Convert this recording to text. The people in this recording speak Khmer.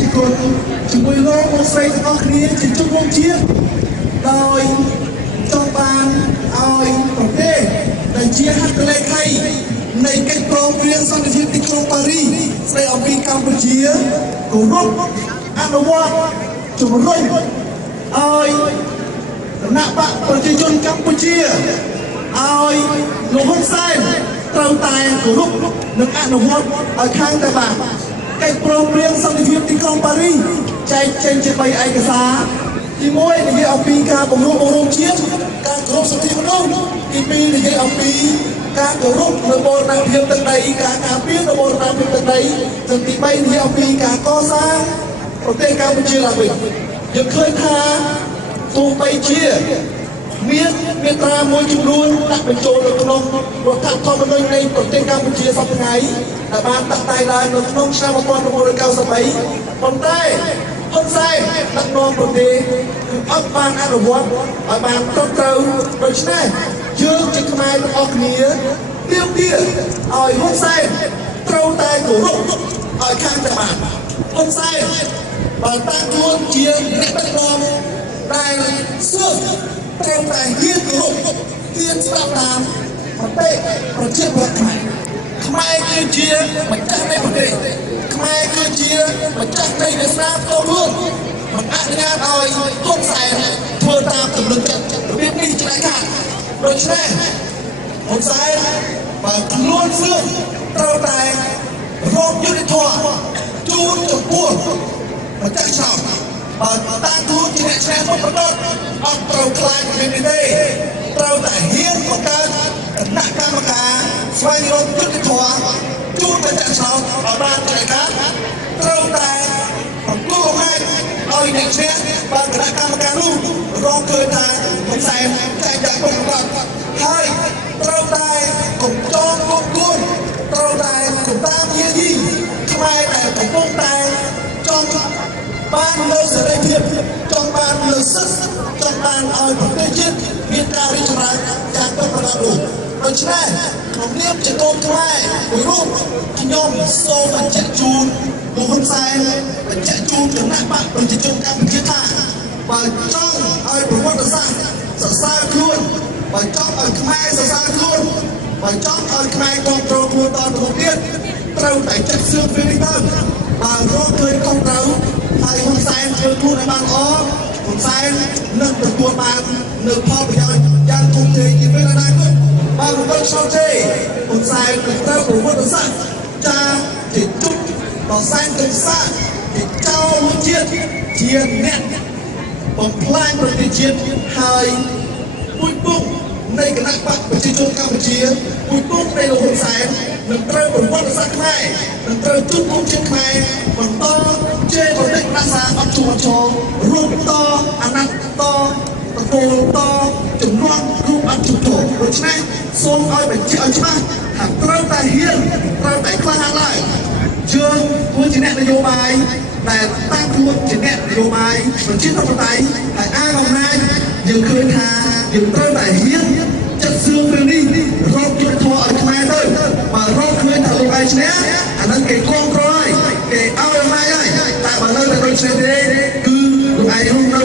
ជាគុណជាមួយលោកលោកស្រីទាំងអស់គ្នាជាជនរួមជាតិដោយចង់បានឲ្យប្រទេសដែលជាហត្ថលេខីនៃកិច្ចព្រមព្រៀងសន្តិភាពទីក្រុងប៉ារីសស្ដីអំពីកម្ពុជាគោរពអនុវត្តជំរុញឲ្យគណៈបកប្រជាជនកម្ពុជាឲ្យលោកហ៊ុនសែនត្រូវតែគោរពនិងអនុវត្តឲ្យខាងតែបានកិច្ចព្រមព្រៀងសន្តិភាពទីក្រុងប៉ារីសចែកចេញជា3ឯកសារទី1និយាយអំពីការបង្រួបបង្រួមជាតិការគោរពសិទ្ធិមនុស្សទី2និយាយអំពីការគោរពនៅបូរណភាពទឹកដីការការពារនៅបូរណភាពទឹកដីនិងទី3និយាយអំពីការកសាងប្រទេសកម្ពុជាឡើងវិញយើងឃើញថាទោះបីជាមានមាត្រាមួយចំនួនដាក់បញ្ចូលនៅក្នុងរដ្ឋធម្មនុញ្ញនៃប្រទេសកម្ពុជាសប្តាហ៍ថ្ងៃដែលបានដាក់តែងឡើងនៅក្នុងឆ្នាំ1993ប៉ុន្តែហ៊ុនសែនដឹកនាំប្រទេសគឺអត់បានអនុវត្តឲ្យបានត្រឹមត្រូវដូច្នេះយើងជាខ្មែរទាំងអស់គ្នាទាមទារឲ្យហ៊ុនសែនត្រូវតែគោរពឲ្យខាងតែបានហ៊ុនសែនបានតាំងខ្លួនជាអ្នកដឹកនាំដែលសួរត្រូវតែហ៊ានគោរពហ៊ានស្ដាប់តាមប្រទេសប្រជាពលរដ្ឋខ្មែរគឺជាម្ចាស់នៃប្រទេសខ្មែរគឺជាម្ចាស់នៃវាសនាផ្ទាល់ខ្លួនមិនអនុញ្ញាតឲ្យហ៊ុនសែនធ្វើតាមទំនឹងចិត្តរបៀបនេះឆ្នៃខាតដូច្នេះហ៊ុនសែនបើខ្លួនសឿនត្រូវតែរកយុទ្ធធម៌ជួនចំពោះម្ចាស់ចោលបើតាំងខ្លួនជាអ្នកឆ្នះមុខប្រដអត់ត្រូវខ្លាចពីនេះទេត្រូវតែហ៊ានបង្កើតគណៈកម្មការស្វែងរកយុទ្ធធម៌ជួនម្ចាស់ចោលឲ្យបានឆ្នៃខាតត្រូវតែអង្គុយឲ្យអ្នកឆ្នះបើគណៈកម្មការនោះរកឃើញថាហ៊ុនសែនតែយ៉ាងពិតប្រាកដហើយត្រូវតែកុំចងគប់គួនត្រូវតែកុំតាមយាយីខ្មែរដែលកំពុងតែចង់បានលើសេរីភាពចង់បានលើសិទ្ធិចង់បានឲ្យប្រទេសជាតិមានការរីកចម្រើនយ៉ាងពិតប្រាកដនោះដូច្នេះក្នុងនាមជាកូនខ្មែរមួយរូបខ្ញុំសូមបញ្ជាក់ជូនលោកហ៊ុនសែនបញ្ជាក់ជូនគណៈបកប្រជាជនកម្ពុជាថាបើចង់ឲ្យប្រវត្តិសាស្ត្រសរសើរខ្លួនបើចង់ឲ្យខ្មែរសរសើរខ្លួនបើចង់ឲ្យខ្មែរគ្រប់គ្រងខ្លួនតទៅមុខទៀតត្រូវតែចាត់សឿនពេលនេះទៅបើរកឃើញខុសត្រូវហើយហ៊ុនសែនធ្វើខ្លួនឲ្យបានល្អហ៊ុនសែននឹងទទួលបាននៅផលប្រយោជន៍យ៉ាងធំធេងជាពេលអនាគតបើមិនឆ្លងទេហ៊ុនសែននឹងត្រូវប្រវត្តិសាស្ត្រចាជាជុំដល់សែនទាំងសាជាចៅមួយជាតិជាអ្នកបំផ្លាញប្រទេសជាតិហើយពុយពុកនៃគណៈបកប្រជាជនកម្ពុជាពុយពុកនៃលោកហ៊ុនសែននឹងត្រូវប្រវត្តិសាស្ត្រខ្មែរនឹងត្រូវជួបមុខជាតិខ្មែរបន្តជេរប្រទេសរាសាអត់ជួបចោលរួមតអាណត្តិតតកូលតចំនួនរួមអត់ជួបចោលដូច្នេះសូមឲ្យបញ្ជាក់ឲ្យច្បាស់ថាត្រូវតែហ៊ានត្រូវតែក្លាហានឡើយយើងគឺជាអ្នកនយោបាយដែលតាំងខ្លួនជាអ្នកនយោបាយប្រជាធិបតេយ្យហើយអាអំណាចយើងឃើញថាយើងត្រូវតែហ៊ានចាត់សឿនរឿងនេះរកយុទ្ធធម៌ឲ្យខ្មែរទៅបើរកឃើញថាលោកឯងឈ្នះអានឹងគេគ្រប់គ្រងហើយគេឲ្យអំណាចហើយតែបើនៅតែដូចនេះទេគឺលោកឯង